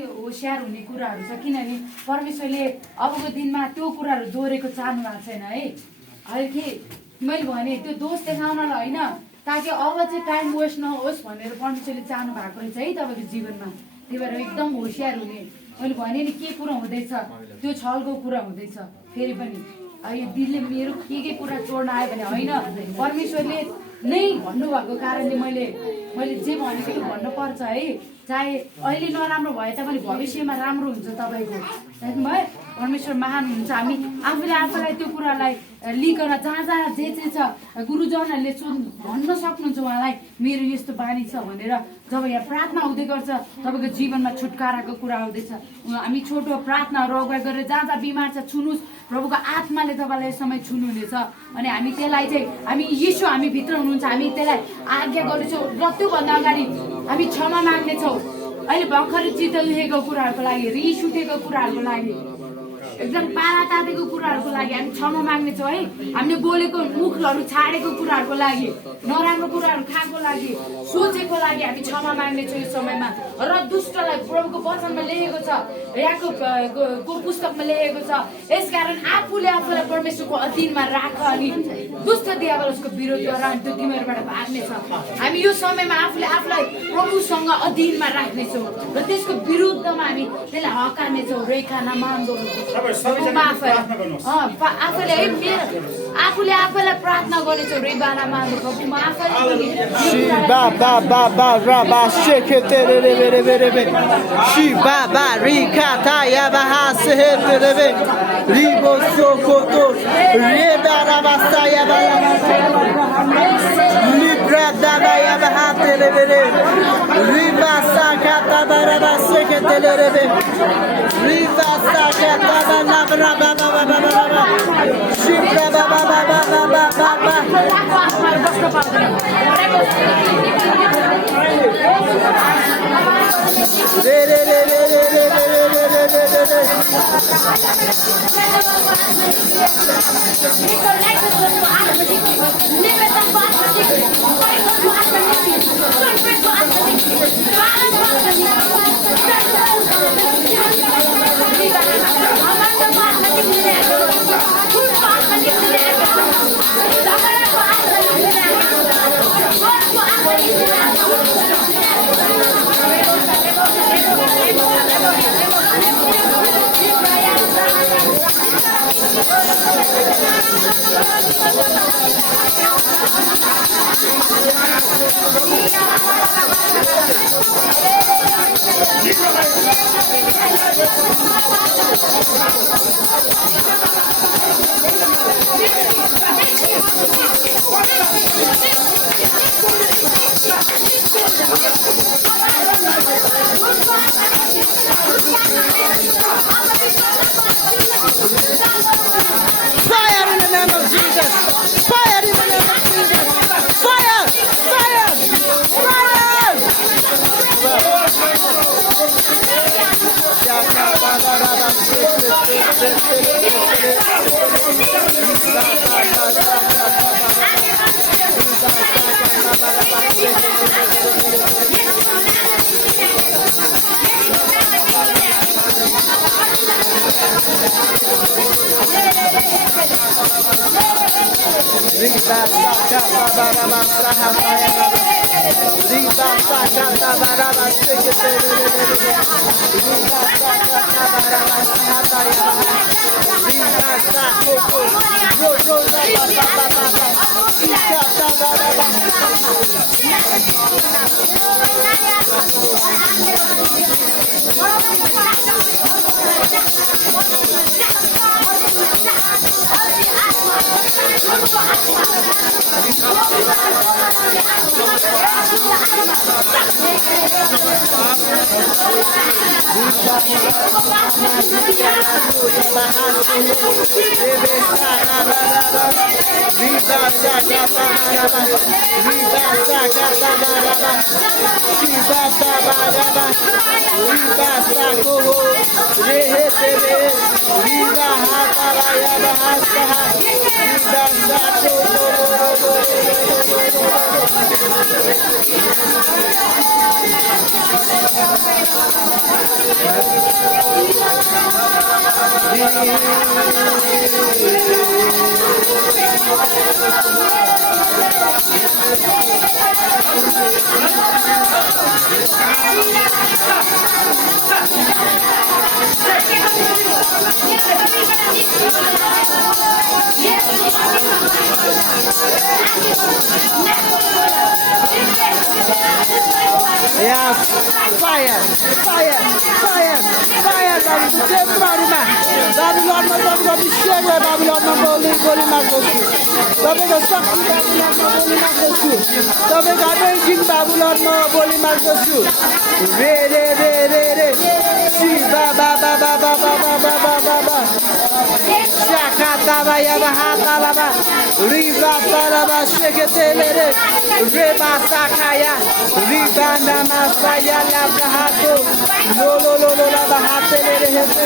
होशियार हुने कुराहरू छ किनभने परमेश्वरले अबको दिनमा त्यो कुराहरू दोहोरेको चाहनु भएको छैन है। अहिले कि मैले भने त्यो दोष देखाउनलाई होइन, ताकि अब चाहिँ टाइम वेस्ट नहोस् भनेर परमेश्वरले चाहनु भएको रहेछ है तपाईँको जीवनमा। त्यही भएर एकदम होसियार हुने। मैले भने नि के कुरा हुँदैछ, त्यो छलको कुरा हुँदैछ। फेरि पनि यो दिलले मेरो के कुरा चोड्न आयो भने होइन, परमेश्वरले नै भन्नुभएको कारणले मैले जे भनेको त्यो भन्नुपर्छ है। चाहे अहिले नराम्रो भए तापनि भविष्यमा राम्रो हुन्छ तपाईँको। भयो परमेश्वर महान हुनुहुन्छ। हामी आफूले आफूलाई त्यो कुरालाई लिकन जहाँ जहाँ जे छ गुरुजनहरूले भन्न सक्नुहुन्छ उहाँलाई मेरो यस्तो बानी छ भनेर। जब यहाँ प्रार्थना हुँदै गर्छ तपाईँको जीवनमा छुटकाराको कुरा आउँदैछ। हामी छोटो प्रार्थनाहरू अगुवा गरेर जहाँ जहाँ बिमार छ छुनुहोस्, प्रभुको आत्माले तपाईँलाई समय छुनुहुनेछ। अनि हामी त्यसलाई चाहिँ हामी यीशु हामी भित्र हुनुहुन्छ, हामी त्यसलाई आज्ञा गर्नेछौँ र त्योभन्दा अगाडि हामी क्षमा माग्नेछौँ। अहिले भर्खरै चित्त दुखेको कुराहरूको लागि, रिस उठेको कुराहरूको लागि, एकदम पारा तातेको कुराहरूको लागि हामी क्षमा माग्नेछौँ है। हामीले बोलेको मुखहरू छाडेको कुराहरूको लागि, नराम्रो कुराहरू खाएको लागि, सोचेको लागि हामी क्षमा माग्नेछौँ यो समयमा। र दुष्टलाई प्रभुको वचनमा लेखेको छ, याकोबको पुस्तकमा लेखेको छ, यसकारण आफूले आफूलाई परमेश्वरको अधीनमा राख अनि दुष्ट दियावलसको विरोध गर अनि त्यो तिमीहरूबाट भाग्नेछ। हामी यो समयमा आफूले आफूलाई प्रभुसँग अधीनमा राख्नेछौँ र त्यसको विरुद्धमा हामी त्यसलाई हकार्नेछौँ। रेखा नमान्दो आफूले है मेरो आफूले आफूलाई प्रार्थना गर्नेछौँ। रेबाना मान्दो प्रभु म आफैले Shiba ba ba ba ra ba shake it re re re re re re. Shiba ba rikata ya ba ha se re re re. Ribo sokoto reba ra ba sa ya ba la ba. Libra da ba ya ba ha te re re re. Riba sa kata ba ra ba shake it re re re. Riba sa kata ba la ba ba ba ba ba ba. Shiba ba ba ba ba ba ba ba. Yes, fire, fire, fire, fire, बाबु क्षेत्रहरूमा बाबुलोनमा तपाईँको अभिषेकलाई बाबुलोनमा गोली माग्दछु तपाईँको शक्ति बाबुलोनमा गोली माग्दछु तपाईँको amazing बाबुलोनमा गोली माग्दछु रे रे रे रे रे सी बा बा बा बा बा बा बा बा बा बा बा शाखा ताबा याबा हाता लाबा रिबा तालाबा सेकेतेले रे रे बा शाखाया रिबा नामा साया लाबा हातो लो लो लो लो लाबा हातेले रे हेते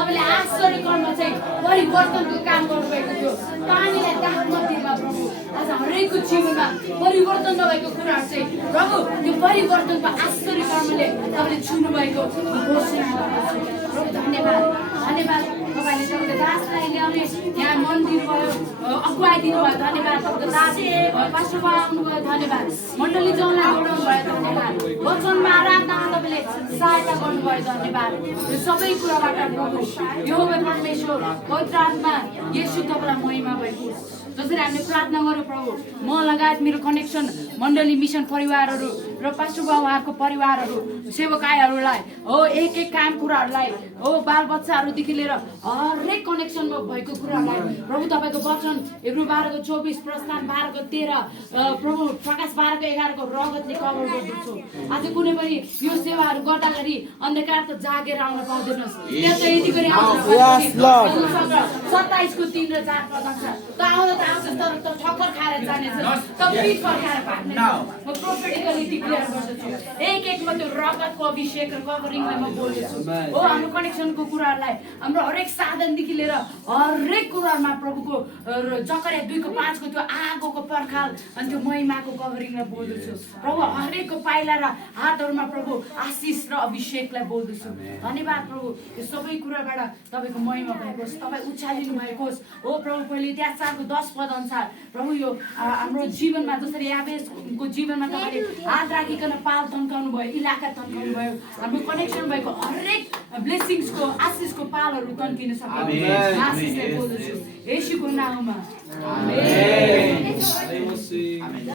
तपाईले आश्चर्य गर्न चाहिँ परिवर्तनको काम गर्नुभएको थियो पानीलाई दाहमा दिनमा प्रभु आज हरेकको जीवनमा परिवर्तन नभएको कुराहरु चाहिँ प्रभु त्यो परिवर्तनको आश्चर्य कर्मले तपाईले छुनु भएको घोषणा गर्दछु प्रभु धन्यवाद धन्यवाद तपाईले तपाईको दासलाई ल्याउने यहाँ मन दिनुभयो अगुवाई दिनुभयो धन्यवाद तपाईको दास पास्टर बाबा आउनुभयो धन्यवाद मण्डली जौलाई जोडाउनु भयो धन्यवाद वचनमा आराधनामा तपाईले सहायता गर्नुभयो धन्यवाद यो सबै कुराबाट प्रभु यहोवा परमेश्वर पवित्र आत्मा येशू तपाईलाई महिमा भएको जसरी हामीले प्रार्थना गर्यो प्रभु म लगायत मेरो कनेक्सन मण्डली मिसन परिवारहरू र पास्टर बाबु उहाँको परिवारहरू सेवकाईहरूलाई हो एक एक काम कुराहरूलाई हो बालबच्चाहरूदेखि लिएर हरेक कनेक्सनमा भएको कुराहरूलाई प्रभु तपाईँको वचन हिब्रू 12:24 प्रस्थान 12:13 प्रभु प्रकाश 12:11 रगतले कभर गरिदिन्छु आज कुनै पनि यो सेवाहरू गर्दाखेरि अन्धकार त जागेर आउन पाउँदैनस् त्यहाँ त यति गरी आउँछ 27 को 3 र 4 पद छ त आउँछ तर त ठक्कर खाएर जानेछ त पिठ फर्काएर भाग्ने म प्रोफेटिकली डिक्लेयर गर्दछु एक एकमा त्यो रगतको अभिषेक र कभरिङलाई म बोल्दैछु हो हाम्रो कनेक्सनको कुराहरूलाई हाम्रो हरेक साधनदेखि लिएर हरेक कुरामा प्रभुको जकरिया 2:5 को त्यो आगोको पर्खाल अनि त्यो महिमाको कभरिङलाई बोल्दैछु प्रभु हरेकको पाइला र हातहरूमा प्रभु आशिष र अभिषेकलाई बोल्दैछु धन्यवाद प्रभु यो सबै कुराबाट तपाईको महिमा भएको होस् तपाईँ उचालिनु भएको होस् हो प्रभु पहिले इतिहास 4 को 10 पद अनुसार प्रभु यो हाम्रो जीवनमा जसरी याबेसको जीवनमा तपाईले हात राखिकन पाल तन्काउनु भयो इलाका तन्काउनु भयो हाम्रो कनेक्सन भएको हरेक ब्लेसिङ्सको आशिषको पालहरू तन्किन सक्यो आशिषले बोल्दैछु येशूको नाममा आमेन